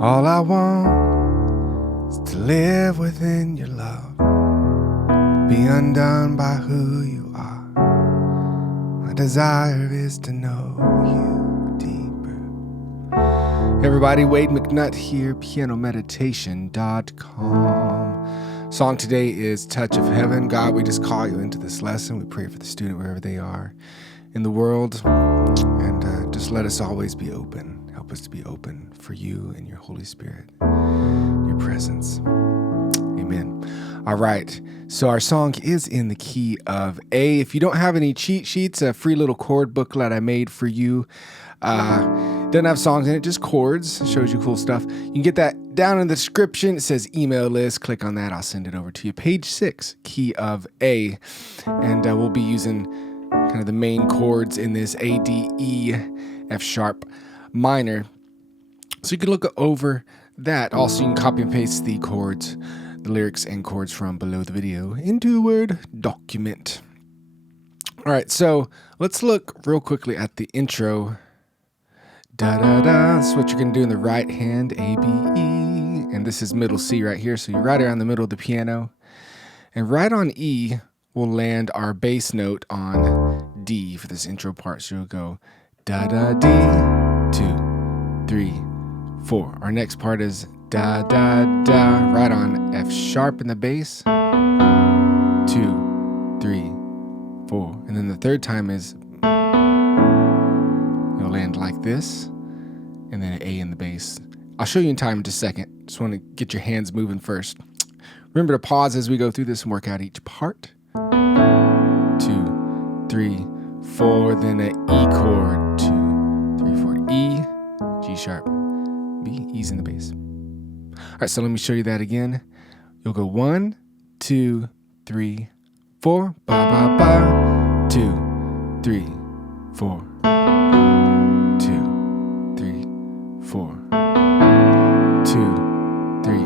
All I want is to live within your love, be undone by who you are. My desire is to know you deeper. Everybody, Wade McNutt here, pianomeditation.com. Song today is Touch of Heaven. God, we just call you into this lesson. We pray for the student wherever they are in the world, and just let us always be open. Help us to be open for you and your Holy Spirit, your presence. Amen. All right. So our song is in the key of A. If you don't have any cheat sheets, a free little chord booklet I made for you. Doesn't have songs in it, just chords. Shows you cool stuff. You can get that down in the description. It says email list. Click on that. I'll send it over to you. Page 6, key of A. And we'll be using kind of the main chords in this A, D, E, F sharp minor. So you can look over that. Also, you can copy and paste the chords, the lyrics and chords from below the video into a Word document. All right, so let's look real quickly at the intro. Da-da-da, that's what you're going to do in the right hand, A, B, E. And this is middle C right here, so you're right around the middle of the piano. And right on E, we'll land our bass note on D for this intro part. So you'll go da-da-D, 2, 3, 4. Our next part is da-da-da, right on F sharp in the bass, 2, 3, 4. And then the third time is, you'll land like this, and then an A in the bass. I'll show you in time in just a second. Just want to get your hands moving first. Remember to pause as we go through this and work out each part. 2, 3, 4, then an E chord, 2, 3, 4, E, G sharp, B, E's in the bass. All right, so let me show you that again. You'll go 1, 2, 3, 4, ba ba ba, 2, 3, 4, 2, 3, 4, 2, 3,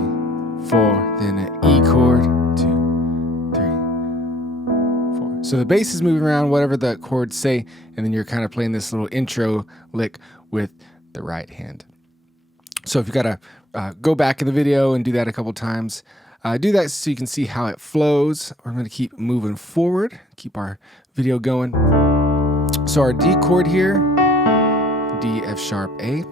4, then an E chord, 2, 3, 4. So the bass is moving around whatever the chords say, and then you're kind of playing this little intro lick with the right hand. So if you got to go back in the video and do that a couple times, do that so you can see how it flows. We're going to keep moving forward, keep our video going. So our D chord here, D, F sharp, A,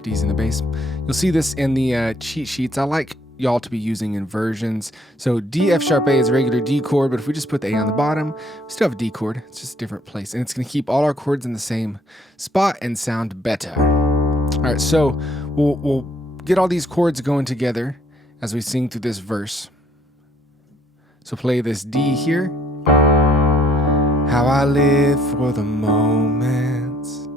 D's in the bass. You'll see this in the cheat sheets. I like y'all to be using inversions. So D, F sharp, A is a regular D chord, but if we just put the A on the bottom, we still have a D chord. It's just a different place, and it's going to keep all our chords in the same spot and sound better. All right, so we'll get all these chords going together as we sing through this verse. So play this D here. How I live for the moments.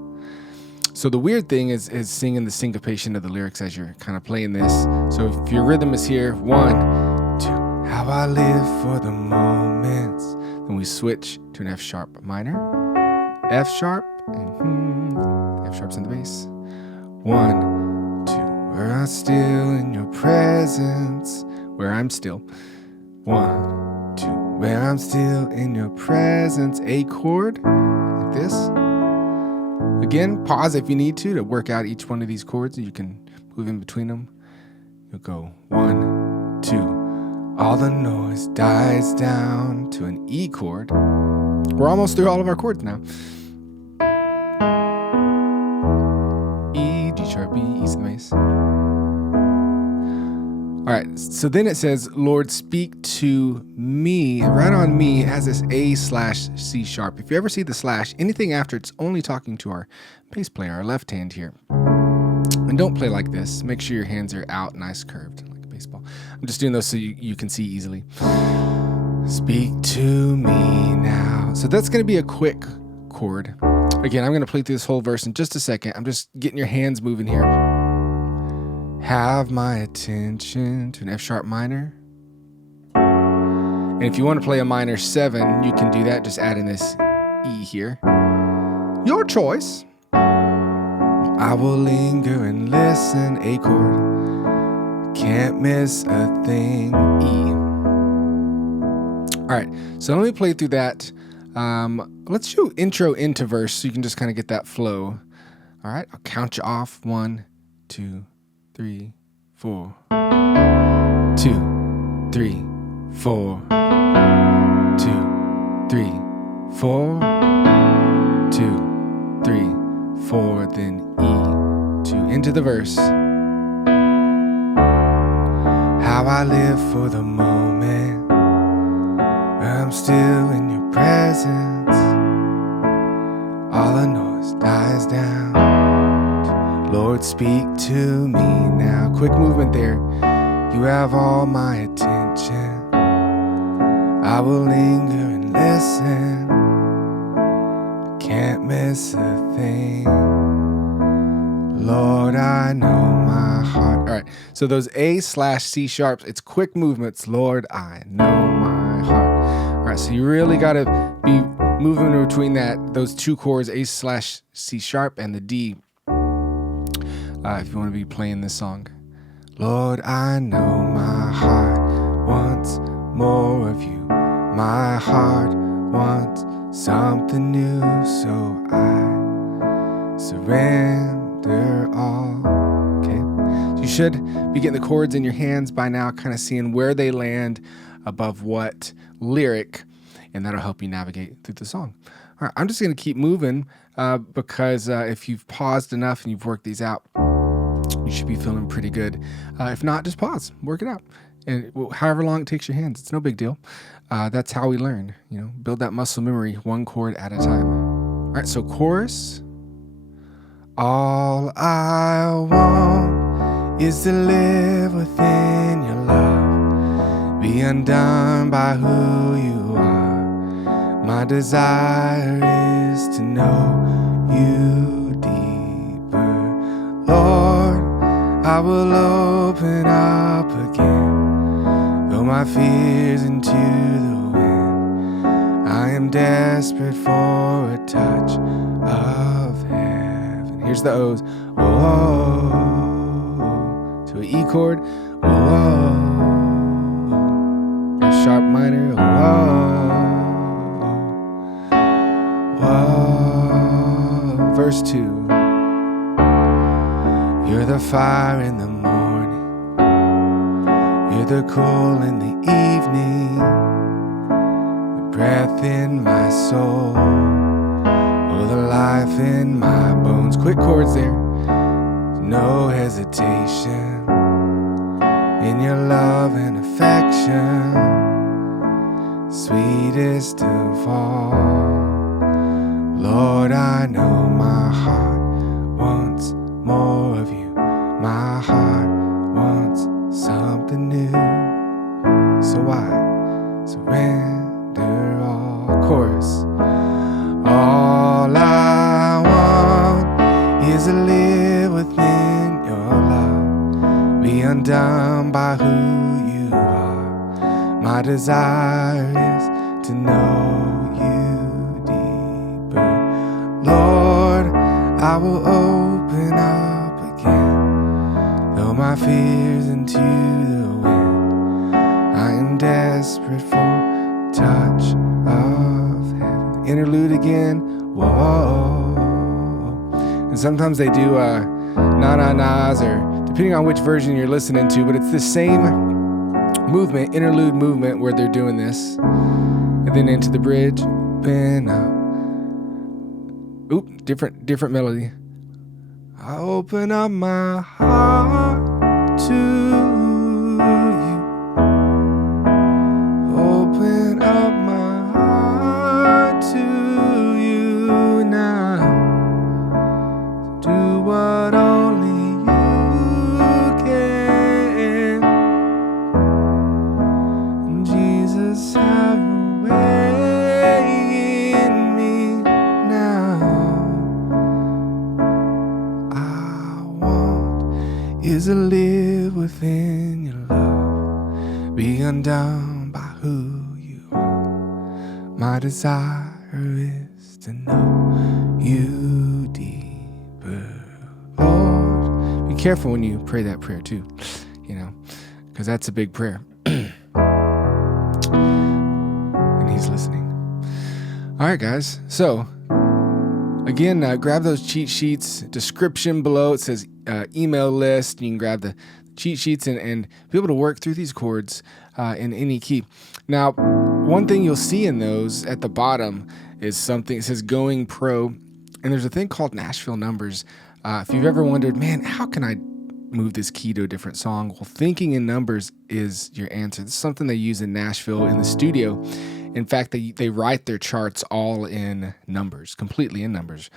So the weird thing is singing the syncopation of the lyrics as you're kind of playing this. So if your rhythm is here, 1, 2, how I live for the moments. Then we switch to an F sharp minor, F sharp, and F sharp's in the bass. 1, 2, where I'm still in your presence, where I'm still. 1, 2, where I'm still in your presence, A chord, like this. Again, pause if you need to work out each one of these chords. You can move in between them. You'll go 1, 2, all the noise dies down to an E chord. We're almost through all of our chords now. G sharp, B, E's in the bass. All right, so then it says, Lord, speak to me. Right on me, it has this A/C sharp. If you ever see the slash, anything after, it's only talking to our bass player, our left hand here. And don't play like this. Make sure your hands are out, nice curved, like a baseball. I'm just doing those so you can see easily. Speak to me now. So that's going to be a quick chord. Again, I'm going to play through this whole verse in just a second. I'm just getting your hands moving here. Have my attention to an F sharp minor. And if you want to play a minor 7, you can do that. Just add in this E here. Your choice. I will linger and listen, A chord. Can't miss a thing, E. All right, so let me play through that. Let's do intro into verse so you can just kind of get that flow. All right, I'll count you off. 1, 2, 3, 4, 2, 3, 4, 2, 3, 4, 2, 3, 4, then E2 into the verse. How I live for the moment where I'm still in your presence. All the noise dies down. Lord, speak to me now. Quick movement there. You have all my attention. I will linger and listen. Can't miss a thing. Lord, I know my heart. All right, so those A/C sharps, it's quick movements. Lord, I know my heart. All right, so you really got to be moving between those two chords, A/C sharp and the D, if you want to be playing this song. Lord, I know my heart wants more of you. My heart wants something new, so I surrender all. Okay, so you should be getting the chords in your hands by now, kind of seeing where they land above what lyric, and that'll help you navigate through the song. All right, I'm just going to keep moving because if you've paused enough and you've worked these out, you should be feeling pretty good. If not, just pause, work it out. And however long it takes your hands, it's no big deal. That's how we learn, build that muscle memory one chord at a time. All right, so chorus. All I want is to live within your love, be undone by who you are. My desire is to know you deeper. Lord, I will open up again, throw my fears into the wind. I am desperate for a touch of heaven. Here's the O's. Whoa, to an E chord. Whoa, a sharp minor. Whoa, whoa. Verse 2. You're the fire in the morning. You're the cool in the evening. The breath in my soul. Oh, the life in my bones. Quick chords there. No hesitation in your love and affection. Sweetest of all. Lord, I know my heart wants more of you. My heart wants something new, so I surrender all. Chorus. All I want is to live within your love, be undone by who you are. My desire is to know you deeper. Lord, I will open up again, throw my fears into the wind. I am desperate for a touch of heaven. Interlude again. Whoa. And sometimes they do na-na-nas, or depending on which version you're listening to, but it's the same movement, interlude movement, where they're doing this. And then into the bridge. Open up. Oop, different melody. I open up my heart to you. Open up my heart to you now. Do what only you can. And Jesus, have your way in me now. Is to live within your love, be undone by who you are. My desire is to know you deeper. Lord, be careful when you pray that prayer too, because that's a big prayer. And he's listening. All right, guys. So again, grab those cheat sheets. Description below, it says email list. You can grab the cheat sheets and be able to work through these chords in any key. Now, one thing you'll see in those at the bottom is something, it says going pro, and there's a thing called Nashville numbers. If you've ever wondered, man, how can I move this key to a different song? Well, thinking in numbers is your answer. This is something they use in Nashville in the studio. In fact, they write their charts all in numbers, completely in numbers,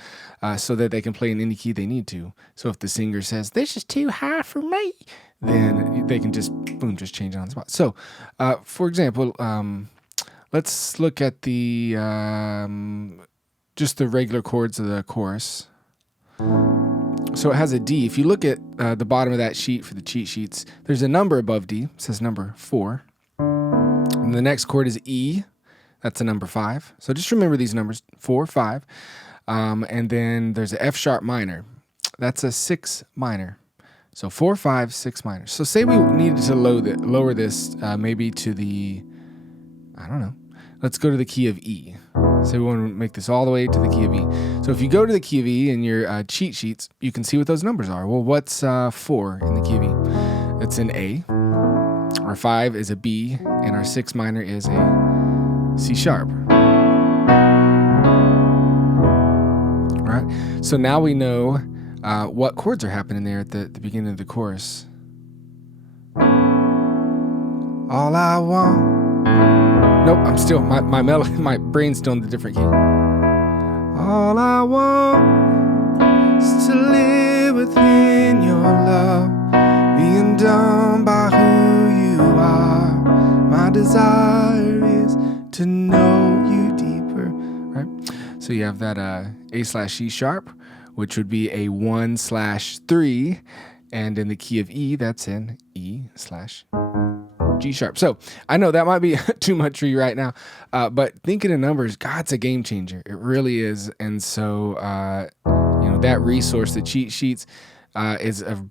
so that they can play in any key they need to. So if the singer says, this is too high for me, then they can just, boom, just change it on the spot. So, for example, let's look at the just the regular chords of the chorus. So it has a D. If you look at the bottom of that sheet for the cheat sheets, there's a number above D. It says number 4. And the next chord is E. That's a number 5. So just remember these numbers, 4, 5. And then there's an F sharp minor. That's a 6 minor. So 4, 5, 6 minor. So say we needed to lower this maybe to the, I don't know. Let's go to the key of E. Say we want to make this all the way to the key of E. So if you go to the key of E in your cheat sheets, you can see what those numbers are. Well, what's 4 in the key of E? It's an A. Our 5 is a B. And our 6 minor is a C sharp. All right. So now we know what chords are happening there at the beginning of the chorus. All I want. Nope, I'm still, my brain's still in the different key. All I want is to live within your love, be undone by who you are. My desire is to know you deeper, right? So you have that A/C sharp, which would be a 1/3, and in the key of E, that's an E/G sharp. So I know that might be too much for you right now, but thinking in numbers, God's a game changer. It really is. And so, that resource, the cheat sheets, it's a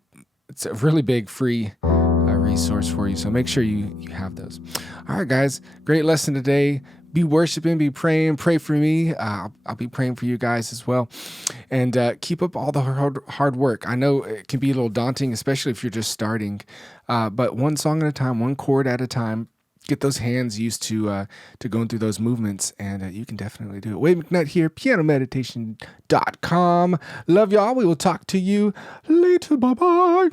really big free resource for you. So make sure you have those. All right, guys, great lesson today. Be worshiping, be praying, pray for me. I'll be praying for you guys as well. And keep up all the hard work. I know it can be a little daunting, especially if you're just starting. But one song at a time, one chord at a time. Get those hands used to going through those movements, and you can definitely do it. Wade McNutt here, pianomeditation.com. Love y'all. We will talk to you later. Bye-bye.